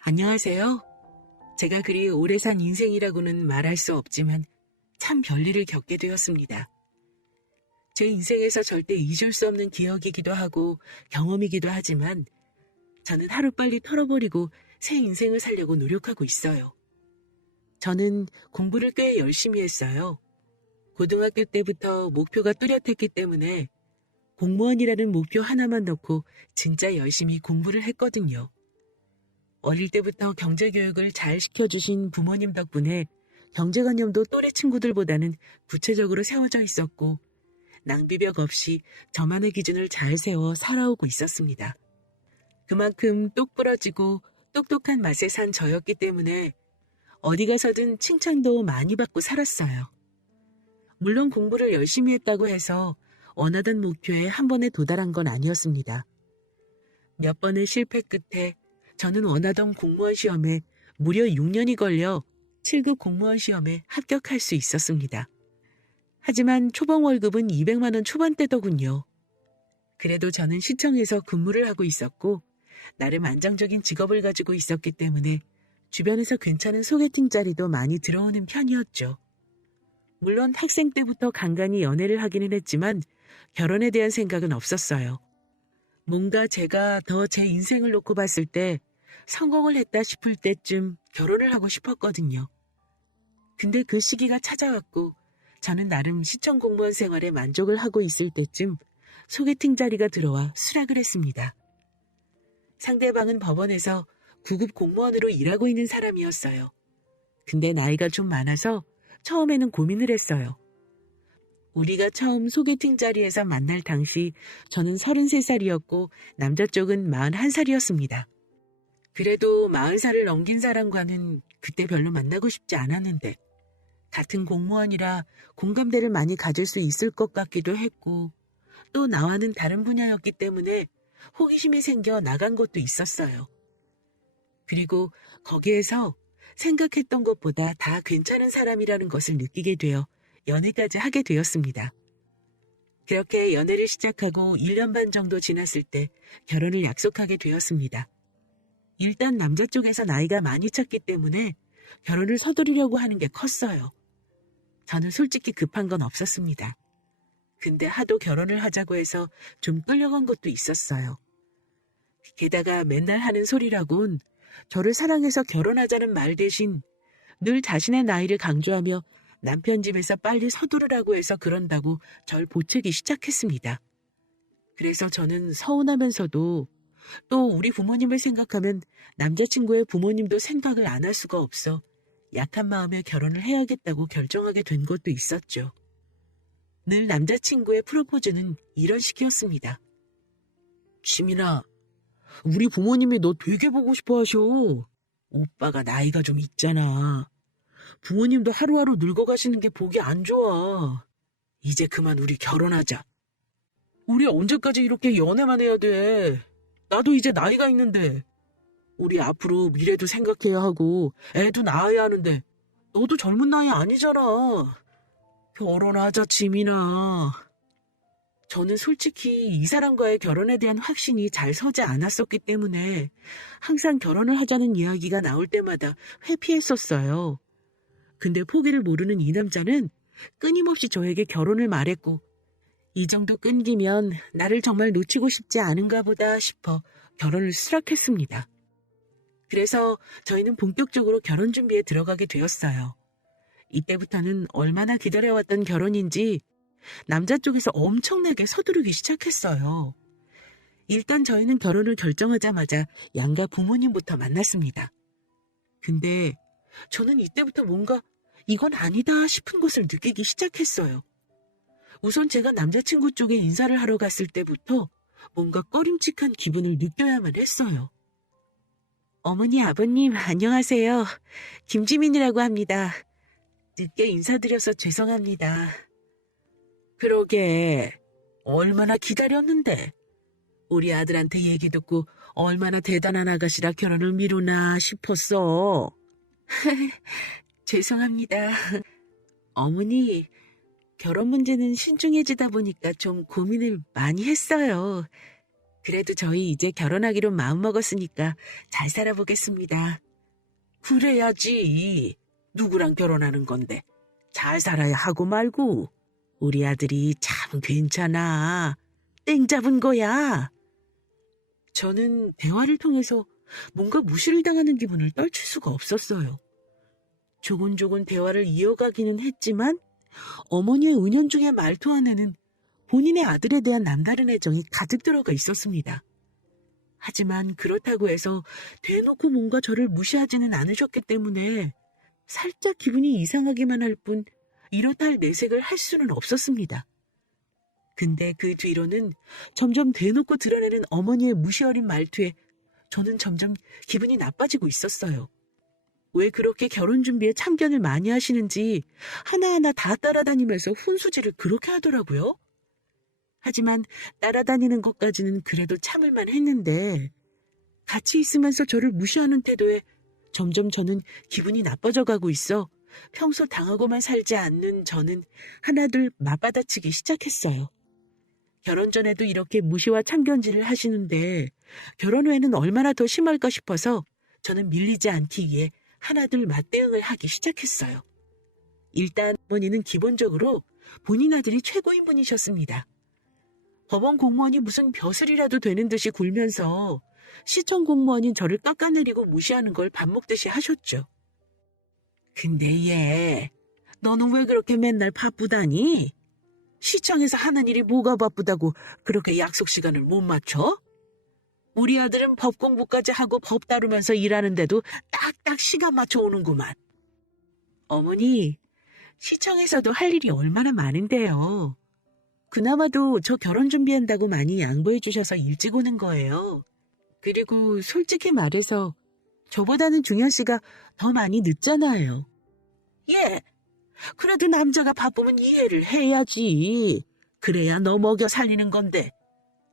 안녕하세요. 제가 그리 오래 산 인생이라고는 말할 수 없지만 참 별일을 겪게 되었습니다. 제 인생에서 절대 잊을 수 없는 기억이기도 하고 경험이기도 하지만 저는 하루빨리 털어버리고 새 인생을 살려고 노력하고 있어요. 저는 공부를 꽤 열심히 했어요. 고등학교 때부터 목표가 뚜렷했기 때문에 공무원이라는 목표 하나만 놓고 진짜 열심히 공부를 했거든요. 어릴 때부터 경제교육을 잘 시켜주신 부모님 덕분에 경제관념도 또래 친구들보다는 구체적으로 세워져 있었고 낭비벽 없이 저만의 기준을 잘 세워 살아오고 있었습니다. 그만큼 똑부러지고 똑똑한 맛에 산 저였기 때문에 어디 가서든 칭찬도 많이 받고 살았어요. 물론 공부를 열심히 했다고 해서 원하던 목표에 한 번에 도달한 건 아니었습니다. 몇 번의 실패 끝에 저는 원하던 공무원 시험에 무려 6년이 걸려 7급 공무원 시험에 합격할 수 있었습니다. 하지만 초봉 월급은 200만 원 초반대더군요. 그래도 저는 시청에서 근무를 하고 있었고 나름 안정적인 직업을 가지고 있었기 때문에 주변에서 괜찮은 소개팅 자리도 많이 들어오는 편이었죠. 물론 학생 때부터 간간히 연애를 하기는 했지만 결혼에 대한 생각은 없었어요. 뭔가 제가 더 제 인생을 놓고 봤을 때 성공을 했다 싶을 때쯤 결혼을 하고 싶었거든요. 근데 그 시기가 찾아왔고 저는 나름 시청 공무원 생활에 만족을 하고 있을 때쯤 소개팅 자리가 들어와 수락을 했습니다. 상대방은 법원에서 9급 공무원으로 일하고 있는 사람이었어요. 근데 나이가 좀 많아서 처음에는 고민을 했어요. 우리가 처음 소개팅 자리에서 만날 당시 저는 33살이었고 남자 쪽은 41살이었습니다. 그래도 40살을 넘긴 사람과는 그때 별로 만나고 싶지 않았는데 같은 공무원이라 공감대를 많이 가질 수 있을 것 같기도 했고 또 나와는 다른 분야였기 때문에 호기심이 생겨 나간 것도 있었어요. 그리고 거기에서 생각했던 것보다 다 괜찮은 사람이라는 것을 느끼게 되어 연애까지 하게 되었습니다. 그렇게 연애를 시작하고 1년 반 정도 지났을 때 결혼을 약속하게 되었습니다. 일단 남자 쪽에서 나이가 많이 찼기 때문에 결혼을 서두르려고 하는 게 컸어요. 저는 솔직히 급한 건 없었습니다. 근데 하도 결혼을 하자고 해서 좀 끌려간 것도 있었어요. 게다가 맨날 하는 소리라곤 저를 사랑해서 결혼하자는 말 대신 늘 자신의 나이를 강조하며 남편 집에서 빨리 서두르라고 해서 그런다고 절 보채기 시작했습니다. 그래서 저는 서운하면서도 또 우리 부모님을 생각하면 남자친구의 부모님도 생각을 안 할 수가 없어 약한 마음에 결혼을 해야겠다고 결정하게 된 것도 있었죠. 늘 남자친구의 프로포즈는 이런 식이었습니다. 지민아, 우리 부모님이 너 되게 보고 싶어 하셔. 오빠가 나이가 좀 있잖아. 부모님도 하루하루 늙어가시는 게 보기 안 좋아. 이제 그만 우리 결혼하자. 우리 언제까지 이렇게 연애만 해야 돼? 나도 이제 나이가 있는데. 우리 앞으로 미래도 생각해야 하고 애도 낳아야 하는데 너도 젊은 나이 아니잖아. 결혼하자, 지민아. 저는 솔직히 이 사람과의 결혼에 대한 확신이 잘 서지 않았었기 때문에 항상 결혼을 하자는 이야기가 나올 때마다 회피했었어요. 근데 포기를 모르는 이 남자는 끊임없이 저에게 결혼을 말했고 이 정도 끈기면 나를 정말 놓치고 싶지 않은가 보다 싶어 결혼을 수락했습니다. 그래서 저희는 본격적으로 결혼 준비에 들어가게 되었어요. 이때부터는 얼마나 기다려왔던 결혼인지 남자 쪽에서 엄청나게 서두르기 시작했어요. 일단 저희는 결혼을 결정하자마자 양가 부모님부터 만났습니다. 근데 저는 이때부터 뭔가 이건 아니다 싶은 것을 느끼기 시작했어요. 우선 제가 남자친구 쪽에 인사를 하러 갔을 때부터 뭔가 꺼림칙한 기분을 느껴야만 했어요. 어머니, 아버님, 안녕하세요. 김지민이라고 합니다. 늦게 인사드려서 죄송합니다. 그러게, 얼마나 기다렸는데. 우리 아들한테 얘기 듣고 얼마나 대단한 아가씨라 결혼을 미루나 싶었어. 죄송합니다. 어머니, 결혼 문제는 신중해지다 보니까 좀 고민을 많이 했어요. 그래도 저희 이제 결혼하기로 마음먹었으니까 잘 살아보겠습니다. 그래야지. 누구랑 결혼하는 건데. 잘 살아야 하고 말고. 우리 아들이 참 괜찮아. 땡 잡은 거야. 저는 대화를 통해서 뭔가 무시를 당하는 기분을 떨칠 수가 없었어요. 조곤조곤 대화를 이어가기는 했지만 어머니의 은연중의 말투 안에는 본인의 아들에 대한 남다른 애정이 가득 들어가 있었습니다. 하지만 그렇다고 해서 대놓고 뭔가 저를 무시하지는 않으셨기 때문에 살짝 기분이 이상하기만 할 뿐 이렇다 할 내색을 할 수는 없었습니다. 근데 그 뒤로는 점점 대놓고 드러내는 어머니의 무시 어린 말투에 저는 점점 기분이 나빠지고 있었어요. 왜 그렇게 결혼 준비에 참견을 많이 하시는지 하나하나 다 따라다니면서 훈수질을 그렇게 하더라고요. 하지만 따라다니는 것까지는 그래도 참을만 했는데 같이 있으면서 저를 무시하는 태도에 점점 저는 기분이 나빠져 가고 있어 평소 당하고만 살지 않는 저는 하나둘 맞받아치기 시작했어요. 결혼 전에도 이렇게 무시와 참견질을 하시는데 결혼 후에는 얼마나 더 심할까 싶어서 저는 밀리지 않기 위해 하나둘 맞대응을 하기 시작했어요. 일단 어머니는 기본적으로 본인 아들이 최고인 분이셨습니다. 법원 공무원이 무슨 벼슬이라도 되는 듯이 굴면서 시청 공무원인 저를 깎아내리고 무시하는 걸 밥 먹듯이 하셨죠. 근데 얘, 너는 왜 그렇게 맨날 바쁘다니? 시청에서 하는 일이 뭐가 바쁘다고 그렇게 약속 시간을 못 맞춰? 우리 아들은 법 공부까지 하고 법 다루면서 일하는데도 딱딱 시간 맞춰 오는구만. 어머니, 시청에서도 할 일이 얼마나 많은데요. 그나마도 저 결혼 준비한다고 많이 양보해 주셔서 일찍 오는 거예요. 그리고 솔직히 말해서 저보다는 중현 씨가 더 많이 늦잖아요. 예, 그래도 남자가 바쁘면 이해를 해야지. 그래야 너 먹여 살리는 건데.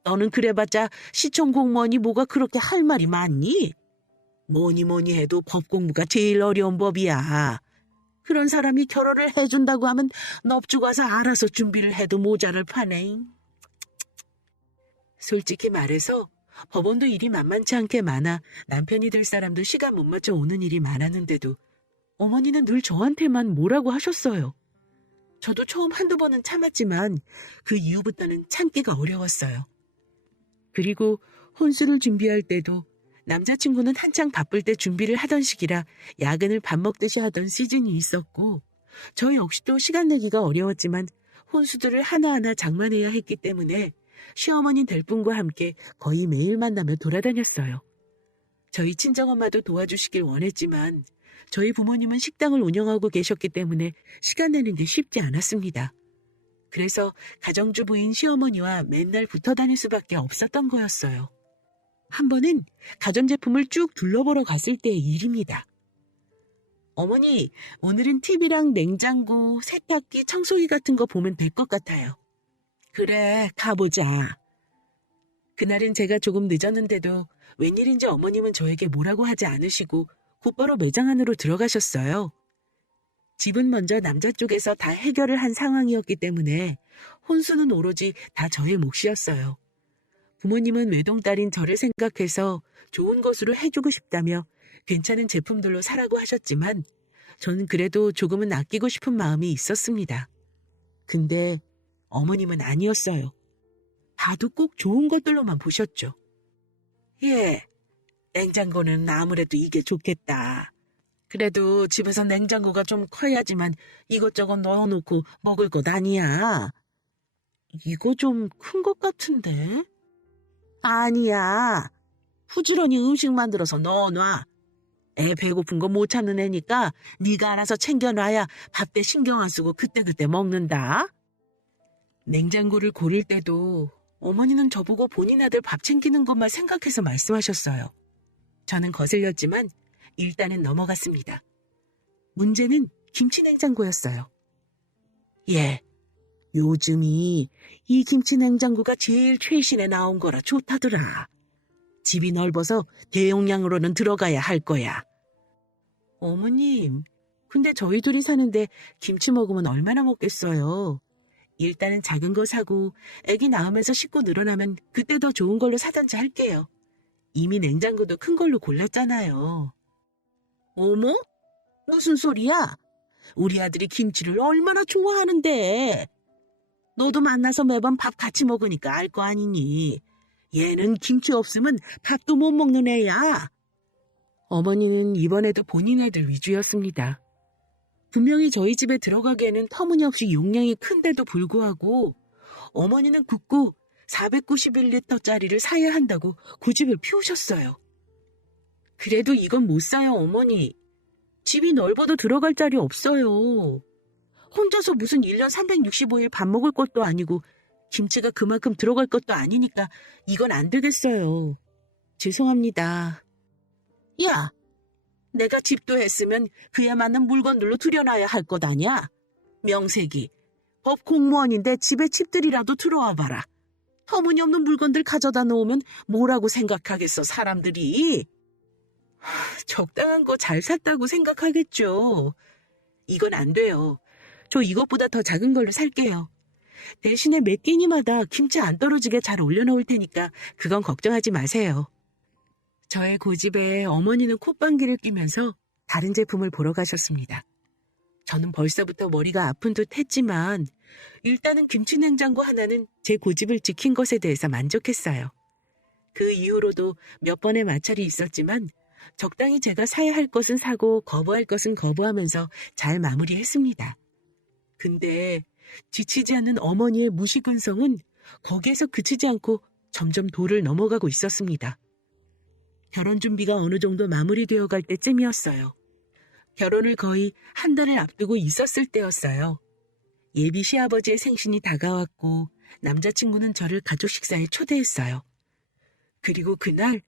너는 그래봤자 시청 공무원이 뭐가 그렇게 할 말이 많니? 뭐니 해도 법 공부가 제일 어려운 법이야. 그런 사람이 결혼을 해준다고 하면 넙죽 와서 알아서 준비를 해도 모자랄 판에. 솔직히 말해서 법원도 일이 만만치 않게 많아 남편이 될 사람도 시간 못 맞춰 오는 일이 많았는데도 어머니는 늘 저한테만 뭐라고 하셨어요. 저도 처음 한두 번은 참았지만 그 이후부터는 참기가 어려웠어요. 그리고 혼수를 준비할 때도 남자친구는 한창 바쁠 때 준비를 하던 시기라 야근을 밥 먹듯이 하던 시즌이 있었고 저 역시도 시간 내기가 어려웠지만 혼수들을 하나하나 장만해야 했기 때문에 시어머니 될 분과 함께 거의 매일 만나며 돌아다녔어요. 저희 친정엄마도 도와주시길 원했지만 저희 부모님은 식당을 운영하고 계셨기 때문에 시간 내는 게 쉽지 않았습니다. 그래서 가정주부인 시어머니와 맨날 붙어 다닐 수밖에 없었던 거였어요. 한 번은 가전제품을 쭉 둘러보러 갔을 때의 일입니다. 어머니, 오늘은 TV랑 냉장고, 세탁기, 청소기 같은 거 보면 될 것 같아요. 그래, 가보자. 그날은 제가 조금 늦었는데도 웬일인지 어머님은 저에게 뭐라고 하지 않으시고 곧바로 매장 안으로 들어가셨어요. 집은 먼저 남자 쪽에서 다 해결을 한 상황이었기 때문에 혼수는 오로지 다 저의 몫이었어요. 부모님은 외동딸인 저를 생각해서 좋은 것으로 해주고 싶다며 괜찮은 제품들로 사라고 하셨지만 저는 그래도 조금은 아끼고 싶은 마음이 있었습니다. 근데 어머님은 아니었어요. 봐도 꼭 좋은 것들로만 보셨죠. 예, 냉장고는 아무래도 이게 좋겠다. 그래도 집에서 냉장고가 좀 커야지만 이것저것 넣어놓고 먹을 것 아니야. 이거 좀 큰 것 같은데? 아니야. 부지런히 음식 만들어서 넣어놔. 애 배고픈 거 못 찾는 애니까 네가 알아서 챙겨놔야 밥 때 신경 안 쓰고 그때그때 먹는다. 냉장고를 고를 때도 어머니는 저보고 본인 아들 밥 챙기는 것만 생각해서 말씀하셨어요. 저는 거슬렸지만 일단은 넘어갔습니다. 문제는 김치 냉장고였어요. 예, 요즘이 이 김치 냉장고가 제일 최신에 나온 거라 좋다더라. 집이 넓어서 대용량으로는 들어가야 할 거야. 어머님, 근데 저희 둘이 사는데 김치 먹으면 얼마나 먹겠어요? 일단은 작은 거 사고 애기 낳으면서 식구 늘어나면 그때 더 좋은 걸로 사든지 할게요. 이미 냉장고도 큰 걸로 골랐잖아요. 어머? 무슨 소리야? 우리 아들이 김치를 얼마나 좋아하는데. 너도 만나서 매번 밥 같이 먹으니까 알 거 아니니. 얘는 김치 없으면 밥도 못 먹는 애야. 어머니는 이번에도 본인 애들 위주였습니다. 분명히 저희 집에 들어가기에는 터무니없이 용량이 큰데도 불구하고 어머니는 굳고 491리터짜리를 사야 한다고 고집을 피우셨어요. 그래도 이건 못 사요, 어머니. 집이 넓어도 들어갈 자리 없어요. 혼자서 무슨 1년 365일 밥 먹을 것도 아니고 김치가 그만큼 들어갈 것도 아니니까 이건 안 되겠어요. 죄송합니다. 야, 내가 집도 했으면 그에 맞는 물건들로 들여놔야 할 것 아냐? 명색이. 법 공무원인데 집에 집들이라도 들어와 봐라. 터무니없는 물건들 가져다 놓으면 뭐라고 생각하겠어, 사람들이. 적당한 거 잘 샀다고 생각하겠죠. 이건 안 돼요. 저 이것보다 더 작은 걸로 살게요. 대신에 몇 끼니마다 김치 안 떨어지게 잘 올려놓을 테니까 그건 걱정하지 마세요. 저의 고집에 어머니는 콧방귀를 뀌면서 다른 제품을 보러 가셨습니다. 저는 벌써부터 머리가 아픈 듯 했지만 일단은 김치냉장고 하나는 제 고집을 지킨 것에 대해서 만족했어요. 그 이후로도 몇 번의 마찰이 있었지만 적당히 제가 사야 할 것은 사고 거부할 것은 거부하면서 잘 마무리했습니다. 근데 지치지 않는 어머니의 무시근성은 거기에서 그치지 않고 점점 도를 넘어가고 있었습니다. 결혼 준비가 어느 정도 마무리되어 갈 때쯤이었어요. 결혼을 거의 한 달을 앞두고 있었을 때였어요. 예비 시아버지의 생신이 다가왔고 남자친구는 저를 가족 식사에 초대했어요. 그리고 그날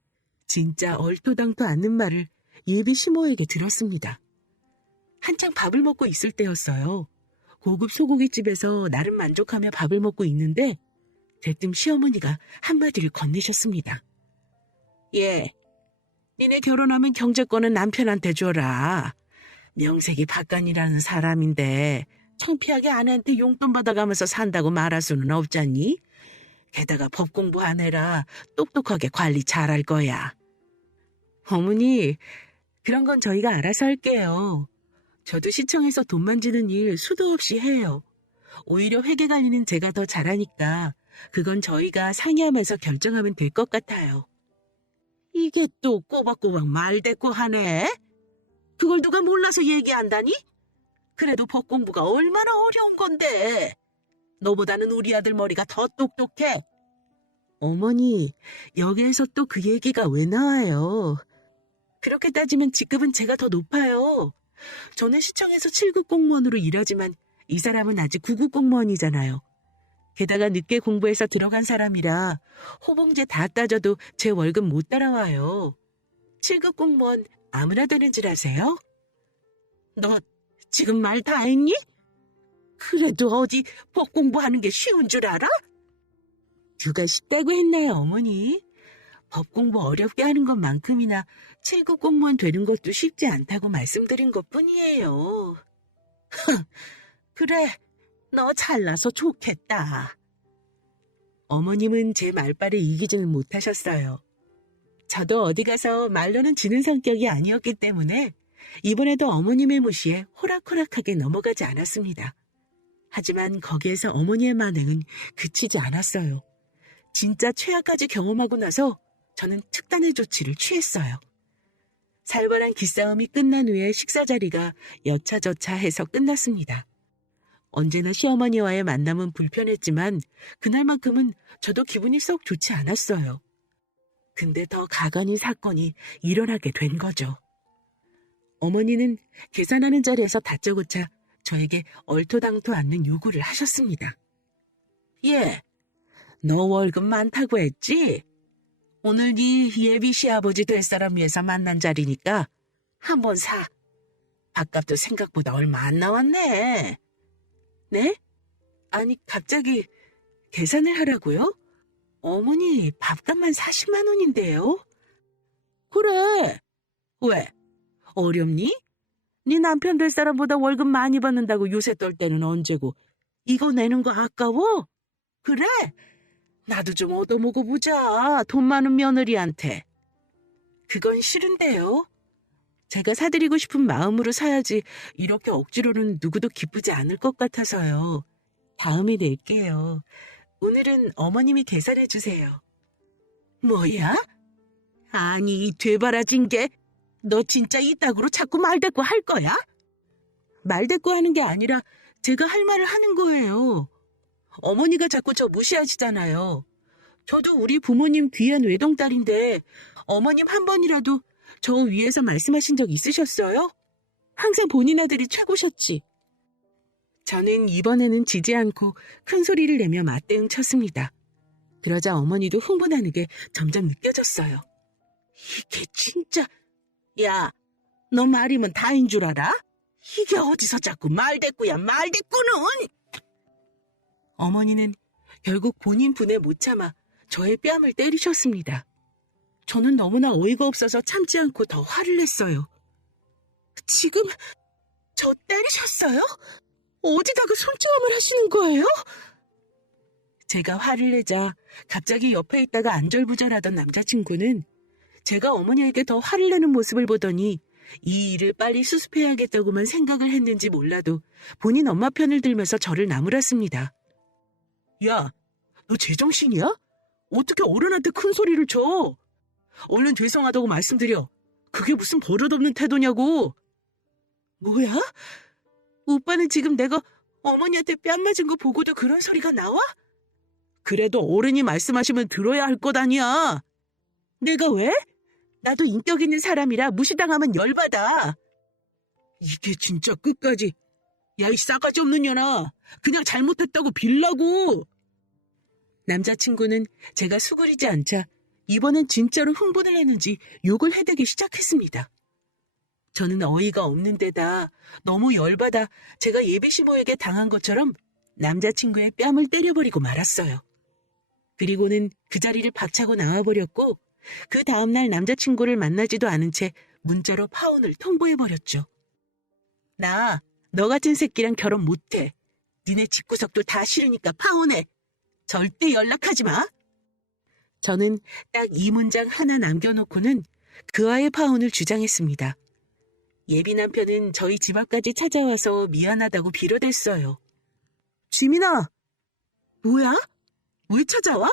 진짜 얼토당토 않는 말을 예비 시모에게 들었습니다. 한창 밥을 먹고 있을 때였어요. 고급 소고기집에서 나름 만족하며 밥을 먹고 있는데 대뜸 시어머니가 한마디를 건네셨습니다. 예, 니네 결혼하면 경제권은 남편한테 줘라. 명색이 박간이라는 사람인데 창피하게 아내한테 용돈 받아가면서 산다고 말할 수는 없잖니? 게다가 법 공부 안 해라 똑똑하게 관리 잘할 거야. 어머니, 그런 건 저희가 알아서 할게요. 저도 시청에서 돈 만지는 일 수도 없이 해요. 오히려 회계 관리는 제가 더 잘하니까 그건 저희가 상의하면서 결정하면 될 것 같아요. 이게 또 꼬박꼬박 말대꾸 하네? 그걸 누가 몰라서 얘기한다니? 그래도 법 공부가 얼마나 어려운 건데. 너보다는 우리 아들 머리가 더 똑똑해. 어머니, 여기에서 또 그 얘기가 왜 나와요? 그렇게 따지면 직급은 제가 더 높아요. 저는 시청에서 7급 공무원으로 일하지만 이 사람은 아직 9급 공무원이잖아요. 게다가 늦게 공부해서 들어간 사람이라 호봉제 다 따져도 제 월급 못 따라와요. 7급 공무원 아무나 되는 줄 아세요? 너 지금 말 다 했니? 그래도 어디 법 공부하는 게 쉬운 줄 알아? 누가 쉽다고 했나요, 어머니? 법 공부 어렵게 하는 것만큼이나 7급 공무원 되는 것도 쉽지 않다고 말씀드린 것뿐이에요. 그래, 너 잘나서 좋겠다. 어머님은 제 말발에 이기지는 못하셨어요. 저도 어디 가서 말로는 지는 성격이 아니었기 때문에 이번에도 어머님의 무시에 호락호락하게 넘어가지 않았습니다. 하지만 거기에서 어머니의 만행은 그치지 않았어요. 진짜 최악까지 경험하고 나서 저는 특단의 조치를 취했어요. 살벌한 기싸움이 끝난 후에 식사 자리가 여차저차해서 끝났습니다. 언제나 시어머니와의 만남은 불편했지만 그날만큼은 저도 기분이 썩 좋지 않았어요. 근데 더 가관인 사건이 일어나게 된 거죠. 어머니는 계산하는 자리에서 다짜고짜 저에게 얼토당토 않는 요구를 하셨습니다. 예, 너 월급 많다고 했지? 오늘 네 예비 시아버지 될 사람 위해서 만난 자리니까 한번 사. 밥값도 생각보다 얼마 안 나왔네. 네? 아니 갑자기 계산을 하라고요? 어머니 밥값만 40만 원인데요? 그래. 왜? 어렵니? 네 남편 될 사람보다 월급 많이 받는다고 요새 떨 때는 언제고 이거 내는 거 아까워? 그래? 나도 좀 얻어먹어보자. 돈 많은 며느리한테. 그건 싫은데요. 제가 사드리고 싶은 마음으로 사야지 이렇게 억지로는 누구도 기쁘지 않을 것 같아서요. 다음에 낼게요. 오늘은 어머님이 계산해 주세요. 뭐야? 아니, 이 되바라진 게 너 진짜 이따구로 자꾸 말대꾸 할 거야? 말대꾸 하는 게 아니라 제가 할 말을 하는 거예요. 어머니가 자꾸 저 무시하시잖아요. 저도 우리 부모님 귀한 외동딸인데 어머님 한 번이라도 저 위해서 말씀하신 적 있으셨어요? 항상 본인 아들이 최고셨지. 저는 이번에는 지지 않고 큰 소리를 내며 맞대응 쳤습니다. 그러자 어머니도 흥분하는 게 점점 느껴졌어요. 이게 진짜... 야, 너 말이면 다인 줄 알아? 이게 어디서 자꾸 말대꾸야, 말대꾸는! 어머니는 결국 본인 분에 못 참아 저의 뺨을 때리셨습니다. 저는 너무나 어이가 없어서 참지 않고 더 화를 냈어요. 지금 저 때리셨어요? 어디다가 손찌검을 하시는 거예요? 제가 화를 내자 갑자기 옆에 있다가 안절부절하던 남자친구는 제가 어머니에게 더 화를 내는 모습을 보더니 이 일을 빨리 수습해야겠다고만 생각을 했는지 몰라도 본인 엄마 편을 들면서 저를 나무랐습니다. 야, 너 제정신이야? 어떻게 어른한테 큰 소리를 쳐? 얼른 죄송하다고 말씀드려. 그게 무슨 버릇없는 태도냐고. 뭐야? 오빠는 지금 내가 어머니한테 뺨 맞은 거 보고도 그런 소리가 나와? 그래도 어른이 말씀하시면 들어야 할 것 아니야. 내가 왜? 나도 인격 있는 사람이라 무시당하면 열받아. 이게 진짜 끝까지. 야, 이 싸가지 없는 년아. 그냥 잘못했다고 빌라고. 남자친구는 제가 수그리지 않자 이번엔 진짜로 흥분을 했는지 욕을 해대기 시작했습니다. 저는 어이가 없는 데다 너무 열받아 제가 예비시모에게 당한 것처럼 남자친구의 뺨을 때려버리고 말았어요. 그리고는 그 자리를 박차고 나와버렸고 그 다음날 남자친구를 만나지도 않은 채 문자로 파혼을 통보해버렸죠. 나 너 같은 새끼랑 결혼 못해. 니네 집구석도 다 싫으니까 파혼해. 절대 연락하지 마. 저는 딱 이 문장 하나 남겨놓고는 그와의 파혼을 주장했습니다. 예비 남편은 저희 집 앞까지 찾아와서 미안하다고 빌어댔어요. 지민아, 뭐야? 왜 찾아와?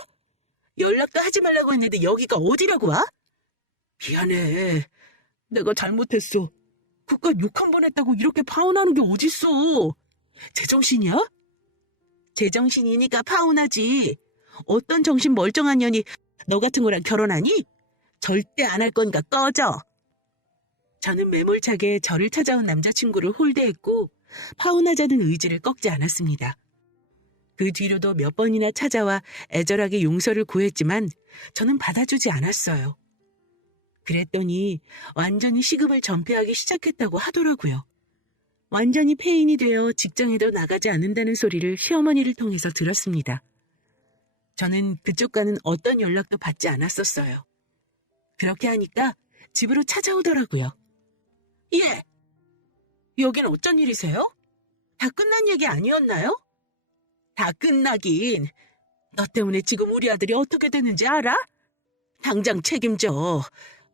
연락도 하지 말라고 했는데 여기가 어디라고 와? 미안해. 내가 잘못했어. 그깟 욕 한 번 했다고 이렇게 파혼하는 게 어딨어. 제정신이야? 제정신이니까 파혼하지. 어떤 정신 멀쩡한 년이 너 같은 거랑 결혼하니? 절대 안 할 거니까 꺼져. 저는 매몰차게 저를 찾아온 남자친구를 홀대했고 파혼하자는 의지를 꺾지 않았습니다. 그 뒤로도 몇 번이나 찾아와 애절하게 용서를 구했지만 저는 받아주지 않았어요. 그랬더니 완전히 시금을 전폐하기 시작했다고 하더라고요. 완전히 폐인이 되어 직장에도 나가지 않는다는 소리를 시어머니를 통해서 들었습니다. 저는 그쪽과는 어떤 연락도 받지 않았었어요. 그렇게 하니까 집으로 찾아오더라고요. 예! 여긴 어쩐 일이세요? 다 끝난 얘기 아니었나요? 다 끝나긴. 너 때문에 지금 우리 아들이 어떻게 됐는지 알아? 당장 책임져.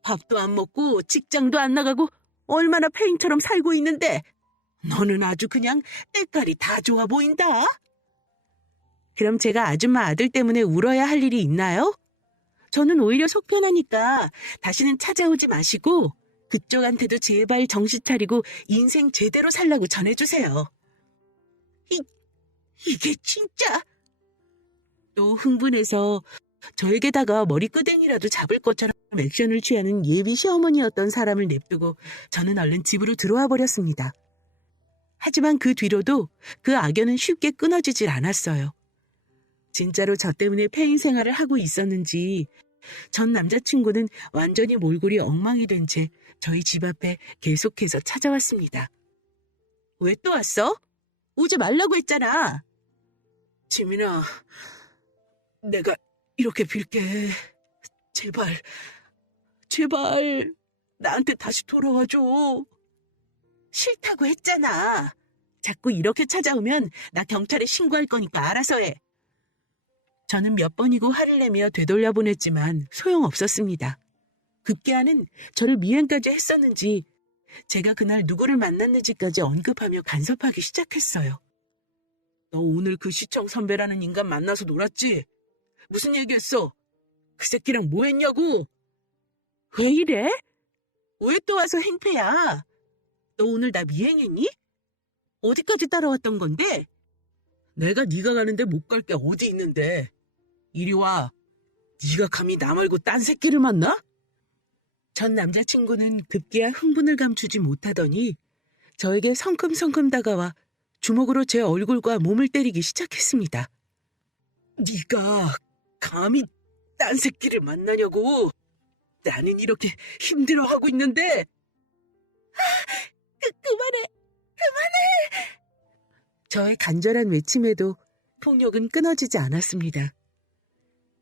밥도 안 먹고 직장도 안 나가고 얼마나 폐인처럼 살고 있는데 너는 아주 그냥 때깔이 다 좋아 보인다. 그럼 제가 아줌마 아들 때문에 울어야 할 일이 있나요? 저는 오히려 속 편하니까 다시는 찾아오지 마시고 그쪽한테도 제발 정신 차리고 인생 제대로 살라고 전해주세요. 이게 진짜... 또 흥분해서 저에게다가 머리끄댕이라도 잡을 것처럼 액션을 취하는 예비 시어머니였던 사람을 냅두고 저는 얼른 집으로 들어와 버렸습니다. 하지만 그 뒤로도 그 악연은 쉽게 끊어지질 않았어요. 진짜로 저 때문에 폐인 생활을 하고 있었는지 전 남자친구는 완전히 몰골이 엉망이 된 채 저희 집 앞에 계속해서 찾아왔습니다. 왜 또 왔어? 오지 말라고 했잖아. 지민아, 내가 이렇게 빌게. 제발, 제발 나한테 다시 돌아와줘. 싫다고 했잖아. 자꾸 이렇게 찾아오면 나 경찰에 신고할 거니까 알아서 해. 저는 몇 번이고 화를 내며 되돌려보냈지만 소용없었습니다. 급기야는 저를 미행까지 했었는지 제가 그날 누구를 만났는지까지 언급하며 간섭하기 시작했어요. 너 오늘 그 시청 선배라는 인간 만나서 놀았지? 무슨 얘기했어? 그 새끼랑 뭐 했냐고? 왜 이래? 왜 또 와서 행패야? 너 오늘 나 미행했니? 어디까지 따라왔던 건데? 내가 네가 가는데 못 갈 게 어디 있는데. 이리 와. 네가 감히 나 말고 딴 새끼를 만나? 전 남자친구는 급기야 흥분을 감추지 못하더니 저에게 성큼성큼 다가와 주먹으로 제 얼굴과 몸을 때리기 시작했습니다. 네가 감히 딴 새끼를 만나냐고. 나는 이렇게 힘들어하고 있는데. 그만해. 저의 간절한 외침에도 폭력은 끊어지지 않았습니다.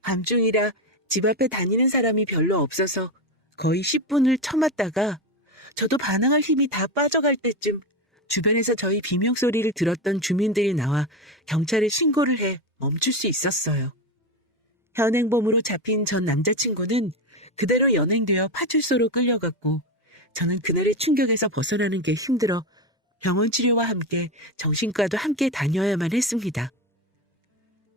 밤중이라 집 앞에 다니는 사람이 별로 없어서 거의 10분을 참았다가 저도 반항할 힘이 다 빠져갈 때쯤 주변에서 저희 비명소리를 들었던 주민들이 나와 경찰에 신고를 해 멈출 수 있었어요. 현행범으로 잡힌 전 남자친구는 그대로 연행되어 파출소로 끌려갔고 저는 그날의 충격에서 벗어나는 게 힘들어 병원 치료와 함께 정신과도 함께 다녀야만 했습니다.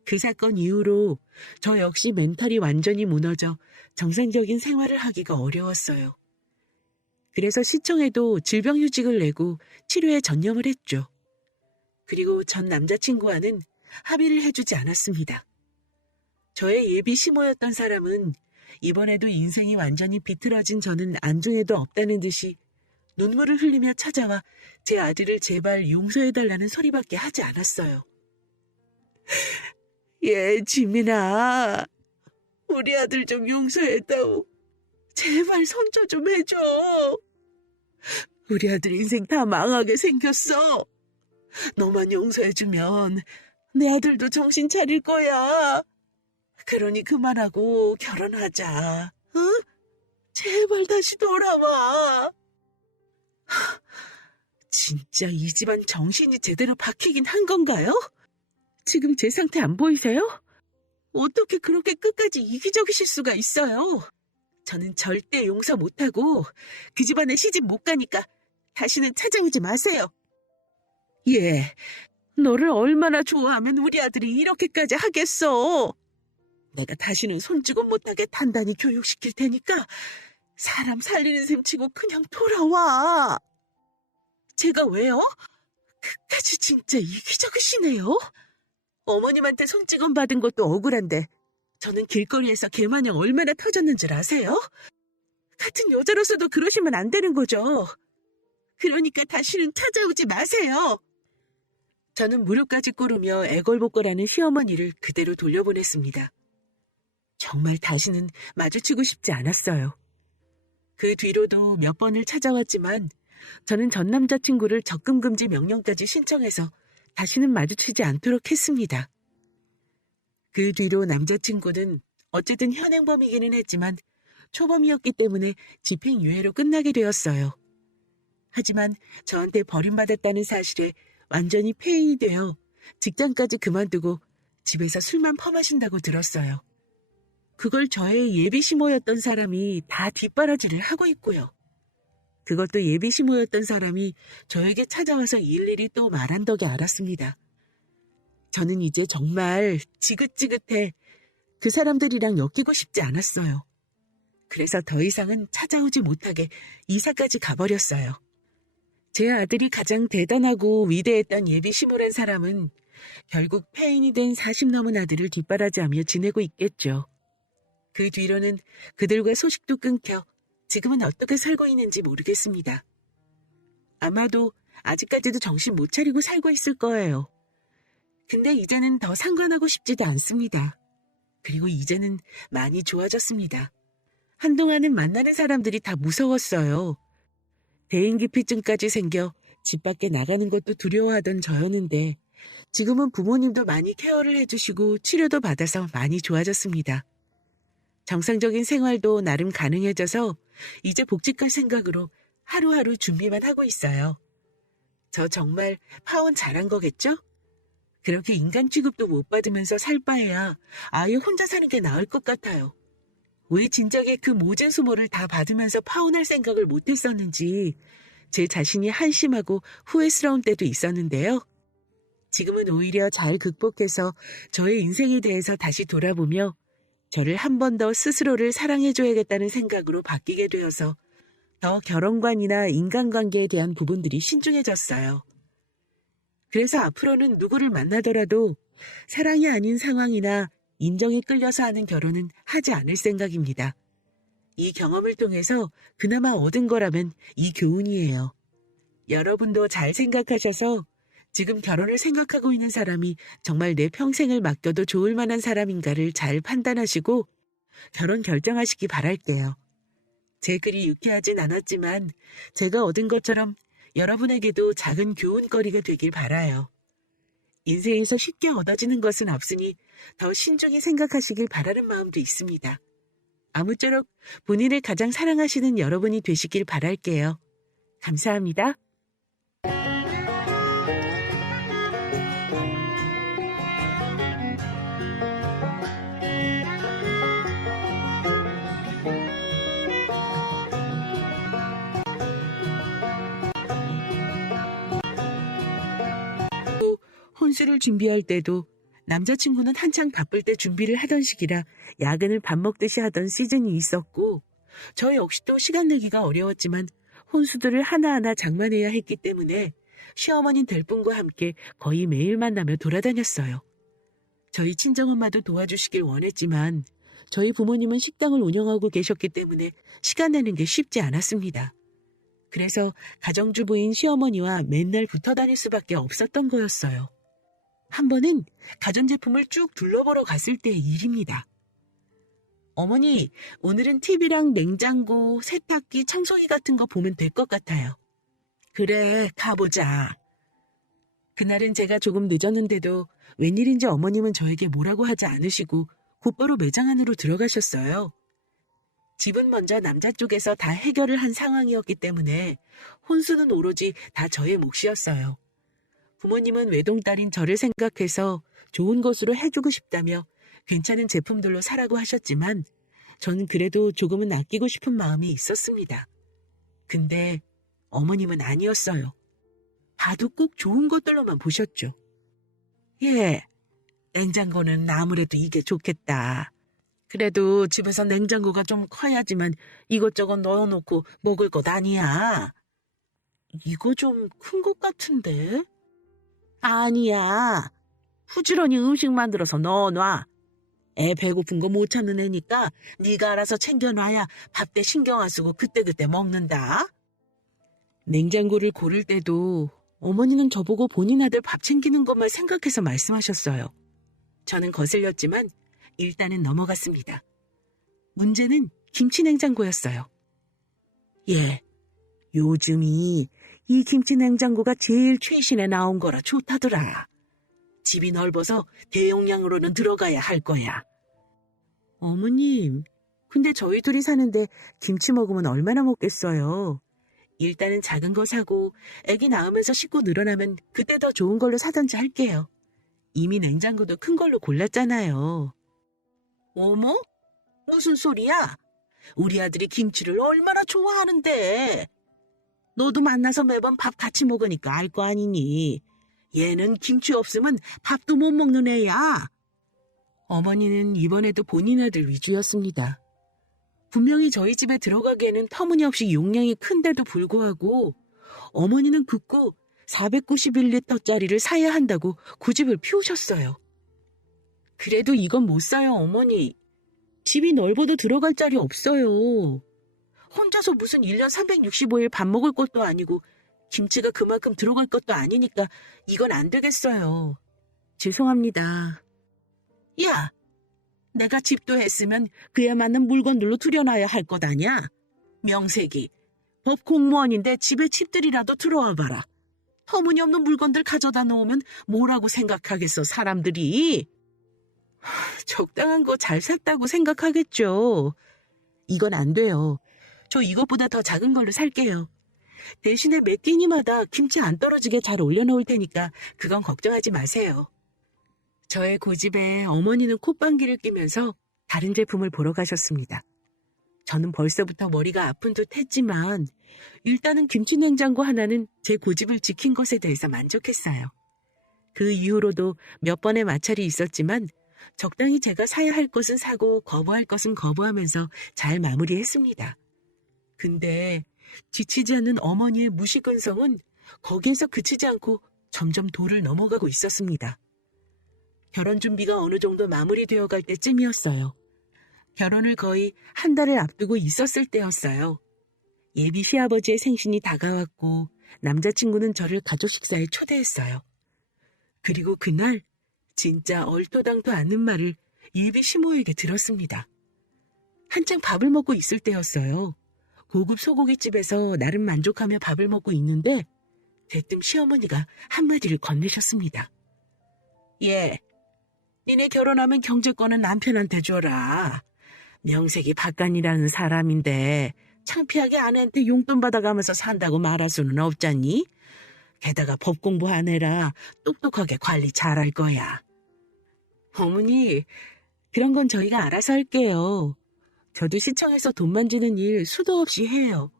그 사건 이후로 저 역시 멘탈이 완전히 무너져 정상적인 생활을 하기가 어려웠어요. 그래서 시청에도 질병휴직을 내고 치료에 전념을 했죠. 그리고 전 남자친구와는 합의를 해주지 않았습니다. 저의 예비 시모였던 사람은 이번에도 인생이 완전히 비틀어진 저는 안중에도 없다는 듯이 눈물을 흘리며 찾아와 제 아들을 제발 용서해달라는 소리밖에 하지 않았어요. 지민아. 우리 아들 좀 용서해다오. 제발 손줘 좀 해줘. 우리 아들 인생 다 망하게 생겼어. 너만 용서해주면 내 아들도 정신 차릴 거야. 그러니 그만하고 결혼하자. 응? 제발 다시 돌아와. 진짜 이 집안 정신이 제대로 박히긴 한 건가요? 지금 제 상태 안 보이세요? 어떻게 그렇게 끝까지 이기적이실 수가 있어요? 저는 절대 용서 못하고 그 집안에 시집 못 가니까 다시는 찾아오지 마세요. 너를 얼마나 좋아하면 우리 아들이 이렇게까지 하겠어. 내가 다시는 손주고 못하게 단단히 교육시킬 테니까 사람 살리는 셈 치고 그냥 돌아와. 제가 왜요? 끝까지 진짜 이기적이시네요. 어머님한테 손찌검 받은 것도 억울한데 저는 길거리에서 개마냥 얼마나 터졌는 줄 아세요? 같은 여자로서도 그러시면 안 되는 거죠. 그러니까 다시는 찾아오지 마세요. 저는 무릎까지 꿇으며 애걸복걸하는 시어머니를 그대로 돌려보냈습니다. 정말 다시는 마주치고 싶지 않았어요. 그 뒤로도 몇 번을 찾아왔지만 저는 전 남자친구를 접근금지 명령까지 신청해서 다시는 마주치지 않도록 했습니다. 그 뒤로 남자친구는 어쨌든 현행범이기는 했지만 초범이었기 때문에 집행유예로 끝나게 되었어요. 하지만 저한테 버림받았다는 사실에 완전히 폐인이 되어 직장까지 그만두고 집에서 술만 퍼마신다고 들었어요. 그걸 저의 예비 시모였던 사람이 다 뒷바라지를 하고 있고요. 그것도 예비 시모였던 사람이 저에게 찾아와서 일일이 또 말한 덕에 알았습니다. 저는 이제 정말 지긋지긋해 그 사람들이랑 엮이고 싶지 않았어요. 그래서 더 이상은 찾아오지 못하게 이사까지 가버렸어요. 제 아들이 가장 대단하고 위대했던 예비 시모란 사람은 결국 폐인이 된 40 넘은 아들을 뒷바라지하며 지내고 있겠죠. 그 뒤로는 그들과 소식도 끊겨 지금은 어떻게 살고 있는지 모르겠습니다. 아마도 아직까지도 정신 못 차리고 살고 있을 거예요. 근데 이제는 더 상관하고 싶지도 않습니다. 그리고 이제는 많이 좋아졌습니다. 한동안은 만나는 사람들이 다 무서웠어요. 대인기피증까지 생겨 집 밖에 나가는 것도 두려워하던 저였는데 지금은 부모님도 많이 케어를 해주시고 치료도 받아서 많이 좋아졌습니다. 정상적인 생활도 나름 가능해져서 이제 복직할 생각으로 하루하루 준비만 하고 있어요. 저 정말 파혼 잘한 거겠죠? 그렇게 인간 취급도 못 받으면서 살 바에야 아예 혼자 사는 게 나을 것 같아요. 왜 진작에 그 모진 수모를 다 받으면서 파혼할 생각을 못 했었는지 제 자신이 한심하고 후회스러운 때도 있었는데요. 지금은 오히려 잘 극복해서 저의 인생에 대해서 다시 돌아보며 저를 한 번 더 스스로를 사랑해줘야겠다는 생각으로 바뀌게 되어서 더 결혼관이나 인간관계에 대한 부분들이 신중해졌어요. 그래서 앞으로는 누구를 만나더라도 사랑이 아닌 상황이나 인정에 끌려서 하는 결혼은 하지 않을 생각입니다. 이 경험을 통해서 그나마 얻은 거라면 이 교훈이에요. 여러분도 잘 생각하셔서 지금 결혼을 생각하고 있는 사람이 정말 내 평생을 맡겨도 좋을 만한 사람인가를 잘 판단하시고 결혼 결정하시기 바랄게요. 제 글이 유쾌하진 않았지만 제가 얻은 것처럼 여러분에게도 작은 교훈거리가 되길 바라요. 인생에서 쉽게 얻어지는 것은 없으니 더 신중히 생각하시길 바라는 마음도 있습니다. 아무쪼록 본인을 가장 사랑하시는 여러분이 되시길 바랄게요. 감사합니다. 혼수를 준비할 때도 남자친구는 한창 바쁠 때 준비를 하던 시기라 야근을 밥 먹듯이 하던 시즌이 있었고 저 역시도 시간 내기가 어려웠지만 혼수들을 하나하나 장만해야 했기 때문에 시어머니 될 분과 함께 거의 매일 만나며 돌아다녔어요. 저희 친정엄마도 도와주시길 원했지만 저희 부모님은 식당을 운영하고 계셨기 때문에 시간 내는 게 쉽지 않았습니다. 그래서 가정주부인 시어머니와 맨날 붙어 다닐 수밖에 없었던 거였어요. 한 번은 가전제품을 쭉 둘러보러 갔을 때의 일입니다. 어머니, 오늘은 TV랑 냉장고, 세탁기, 청소기 같은 거 보면 될 것 같아요. 그래, 가보자. 그날은 제가 조금 늦었는데도 웬일인지 어머님은 저에게 뭐라고 하지 않으시고 곧바로 매장 안으로 들어가셨어요. 집은 먼저 남자 쪽에서 다 해결을 한 상황이었기 때문에 혼수는 오로지 다 저의 몫이었어요. 부모님은 외동딸인 저를 생각해서 좋은 것으로 해주고 싶다며 괜찮은 제품들로 사라고 하셨지만 저는 그래도 조금은 아끼고 싶은 마음이 있었습니다. 근데 어머님은 아니었어요. 봐도 꼭 좋은 것들로만 보셨죠. 예, 냉장고는 아무래도 이게 좋겠다. 그래도 집에서 냉장고가 좀 커야지만 이것저것 넣어놓고 먹을 것 아니야. 이거 좀 큰 것 같은데? 아니야. 부지런히 음식 만들어서 넣어놔. 애 배고픈 거 못 참는 애니까 네가 알아서 챙겨놔야 밥 때 신경 안 쓰고 그때그때 먹는다. 냉장고를 고를 때도 어머니는 저보고 본인 아들 밥 챙기는 것만 생각해서 말씀하셨어요. 저는 거슬렸지만 일단은 넘어갔습니다. 문제는 김치 냉장고였어요. 예, 요즘이 이 김치 냉장고가 제일 최신에 나온 거라 좋다더라. 집이 넓어서 대용량으로는 들어가야 할 거야. 어머님, 근데 저희 둘이 사는데 김치 먹으면 얼마나 먹겠어요? 일단은 작은 거 사고 애기 낳으면서 식구 늘어나면 그때 더 좋은 걸로 사든지 할게요. 이미 냉장고도 큰 걸로 골랐잖아요. 어머? 무슨 소리야? 우리 아들이 김치를 얼마나 좋아하는데. 너도 만나서 매번 밥 같이 먹으니까 알 거 아니니. 얘는 김치 없으면 밥도 못 먹는 애야. 어머니는 이번에도 본인 아들 위주였습니다. 분명히 저희 집에 들어가기에는 터무니없이 용량이 큰데도 불구하고 어머니는 굳고 491리터짜리를 사야 한다고 고집을 피우셨어요. 그래도 이건 못 사요, 어머니. 집이 넓어도 들어갈 자리 없어요. 혼자서 무슨 1년 365일 밥 먹을 것도 아니고 김치가 그만큼 들어갈 것도 아니니까 이건 안 되겠어요. 죄송합니다. 야, 내가 집도 했으면 그에 맞는 물건들로 들여놔야 할 것 아냐? 명색이. 법 공무원인데 집에 집들이라도 들어와 봐라. 터무니없는 물건들 가져다 놓으면 뭐라고 생각하겠어, 사람들이. 적당한 거 잘 샀다고 생각하겠죠. 이건 안 돼요. 저 이것보다 더 작은 걸로 살게요. 대신에 매 끼니마다 김치 안 떨어지게 잘 올려놓을 테니까 그건 걱정하지 마세요. 저의 고집에 어머니는 콧방귀를 뀌면서 다른 제품을 보러 가셨습니다. 저는 벌써부터 머리가 아픈 듯 했지만 일단은 김치냉장고 하나는 제 고집을 지킨 것에 대해서 만족했어요. 그 이후로도 몇 번의 마찰이 있었지만 적당히 제가 사야 할 것은 사고 거부할 것은 거부하면서 잘 마무리했습니다. 근데 지치지 않는 어머니의 무시근성은 거기에서 그치지 않고 점점 도를 넘어가고 있었습니다. 결혼 준비가 어느 정도 마무리되어 갈 때쯤이었어요. 결혼을 거의 한 달을 앞두고 있었을 때였어요. 예비 시아버지의 생신이 다가왔고 남자친구는 저를 가족 식사에 초대했어요. 그리고 그날 진짜 얼토당토 않는 말을 예비 시모에게 들었습니다. 한창 밥을 먹고 있을 때였어요. 고급 소고기집에서 나름 만족하며 밥을 먹고 있는데 대뜸 시어머니가 한마디를 건네셨습니다. 예, 니네 결혼하면 경제권은 남편한테 줘라. 명색이 박간이라는 사람인데 창피하게 아내한테 용돈 받아가면서 산다고 말할 수는 없잖니? 게다가 법 공부한 애라 똑똑하게 관리 잘할 거야. 어머니, 그런 건 저희가 알아서 할게요. 저도 시청에서 돈 만지는 일 수도 없이 해요.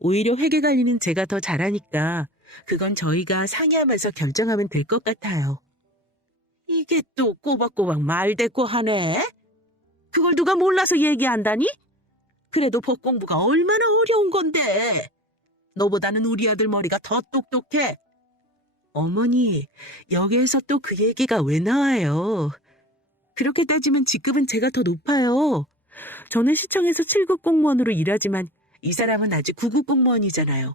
오히려 회계 관리는 제가 더 잘하니까 그건 저희가 상의하면서 결정하면 될 것 같아요. 이게 또 꼬박꼬박 말대꾸 하네? 그걸 누가 몰라서 얘기한다니? 그래도 법 공부가 얼마나 어려운 건데. 너보다는 우리 아들 머리가 더 똑똑해. 어머니, 여기에서 또 그 얘기가 왜 나와요? 그렇게 따지면 직급은 제가 더 높아요. 저는 시청에서 7급 공무원으로 일하지만 이 사람은 아직 9급 공무원이잖아요.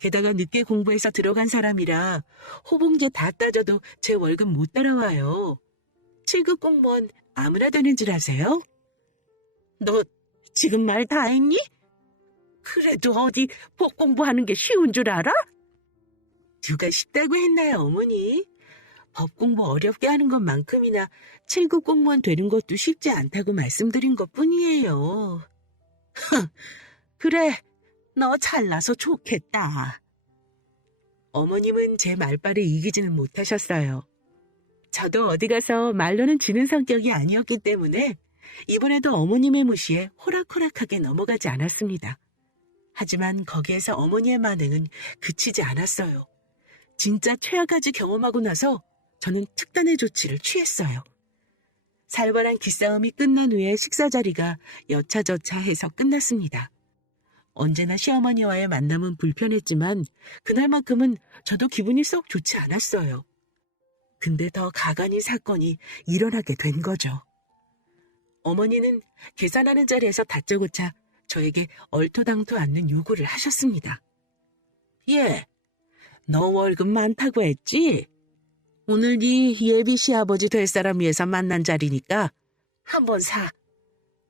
게다가 늦게 공부해서 들어간 사람이라 호봉제 다 따져도 제 월급 못 따라와요. 7급 공무원 아무나 되는 줄 아세요? 너 지금 말 다 했니? 그래도 어디 법 공부하는 게 쉬운 줄 알아? 누가 쉽다고 했나요, 어머니? 법 공부 어렵게 하는 것만큼이나 7급 공무원 되는 것도 쉽지 않다고 말씀드린 것뿐이에요. 그래, 너 잘나서 좋겠다. 어머님은 제 말발에 이기지는 못하셨어요. 저도 어디 가서 말로는 지는 성격이 아니었기 때문에 이번에도 어머님의 무시에 호락호락하게 넘어가지 않았습니다. 하지만 거기에서 어머니의 만행은 그치지 않았어요. 진짜 최악까지 경험하고 나서 저는 특단의 조치를 취했어요. 살벌한 기싸움이 끝난 후에 식사 자리가 여차저차해서 끝났습니다. 언제나 시어머니와의 만남은 불편했지만 그날만큼은 저도 기분이 썩 좋지 않았어요. 근데 더 가관인 사건이 일어나게 된 거죠. 어머니는 계산하는 자리에서 다짜고짜 저에게 얼토당토 않는 요구를 하셨습니다. 예, 너 월급 많다고 했지? 오늘 네 예비 시아버지 될 사람 위해서 만난 자리니까 한번 사.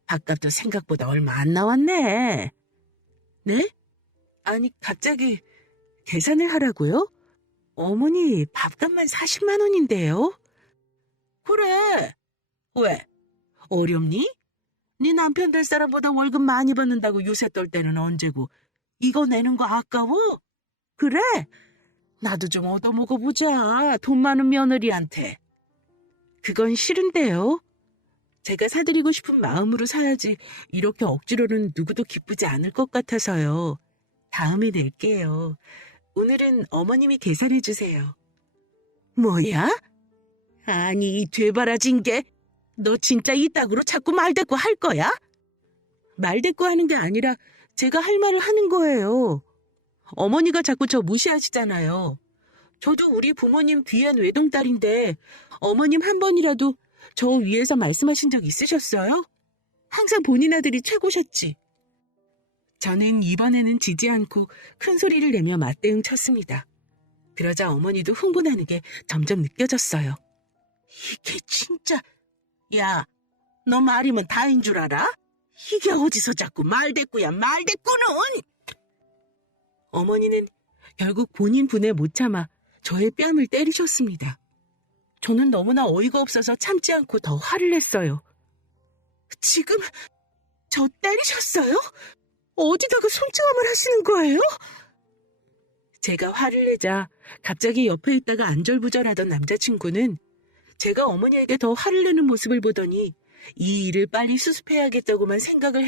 밥값도 생각보다 얼마 안 나왔네. 네? 아니 갑자기 계산을 하라고요? 어머니 밥값만 40만 원인데요. 그래. 왜? 어렵니? 네 남편 될 사람보다 월급 많이 받는다고 요새 떨 때는 언제고 이거 내는 거 아까워? 그래? 나도 좀 얻어먹어보자. 돈 많은 며느리한테. 그건 싫은데요. 제가 사드리고 싶은 마음으로 사야지 이렇게 억지로는 누구도 기쁘지 않을 것 같아서요. 다음에 낼게요. 오늘은 어머님이 계산해 주세요. 뭐야? 아니 이 되바라진 게 너 진짜 이따구로 자꾸 말대꾸 할 거야? 말대꾸 하는 게 아니라 제가 할 말을 하는 거예요. 어머니가 자꾸 저 무시하시잖아요. 저도 우리 부모님 귀한 외동딸인데 어머님 한 번이라도 저 위에서 말씀하신 적 있으셨어요? 항상 본인 아들이 최고셨지. 저는 이번에는 지지 않고 큰 소리를 내며 맞대응 쳤습니다. 그러자 어머니도 흥분하는 게 점점 느껴졌어요. 이게 진짜... 야, 너 말이면 다인 줄 알아? 이게 어디서 자꾸 말대꾸야, 말대꾸는! 어머니는 결국 본인 분에 못 참아 저의 뺨을 때리셨습니다. 저는 너무나 어이가 없어서 참지 않고 더 화를 냈어요. 지금 저 때리셨어요? 어디다가 손찌검을 하시는 거예요? 제가 화를 내자 갑자기 옆에 있다가 안절부절하던 남자친구는 제가 어머니에게 더 화를 내는 모습을 보더니 이 일을 빨리 수습해야겠다고만 생각을